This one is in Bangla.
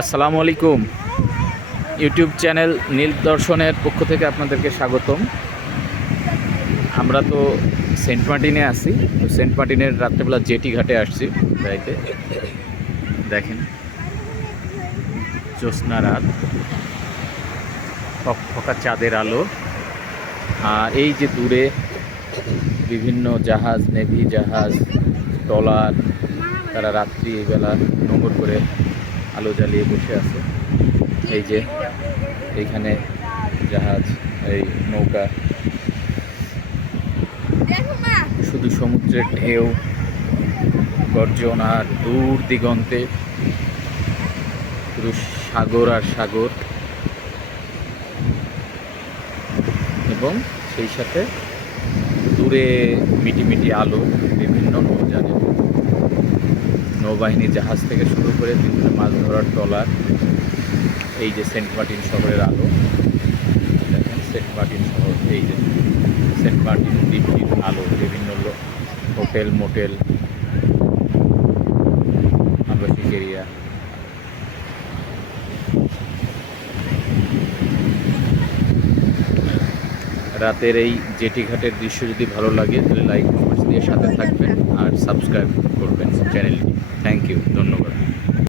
আসসালামু আলাইকুম। ইউটিউব চ্যানেল নীল দর্শনের পক্ষ থেকে আপনাদেরকে স্বাগতম। আমরা তো সেন্ট মার্টিনে আছি, তো সেন্ট মার্টিনের রাত্রেবেলা জেটি ঘাটে আসছি বেড়াইতে। দেখেন জ্যোৎস্না রাত, ফকফকা চাঁদের আলো, আর এই যে দূরে বিভিন্ন জাহাজ, নেভি জাহাজ, ট্রলার, তারা রাত্রি বেলা নোঙর করে আলো জ্বালিয়ে বসে আছে। এই যে এইখানে জাহাজ, এই নৌকা, শুধু সমুদ্রের ঢেউ, গর্জন, আর দূর দিগন্তে শুধু সাগর আর সাগর, এবং সেই সাথে দূরে মিটি আলো বিভিন্ন নৌবাহিনী জাহাজ থেকে শুরু করে বিভিন্ন মাছ ধরার ট্রলার। এই যে সেন্ট মার্টিন শহরের আলো, দেখেন সেন্ট মার্টিন শহর, এই যে সেন্ট মার্টিন দ্বীপটির আলো, বিভিন্ন হোটেল, মোটেল, আবাসিক এরিয়া। রাতের এই জেটি ঘাটের দৃশ্য যদি ভালো লাগে তাহলে লাইক কমেন্টস দিয়ে সাথে থাকবেন আর সাবস্ক্রাইব করবেন চ্যানেলটি। থ্যাংক ইউ, ধন্যবাদ।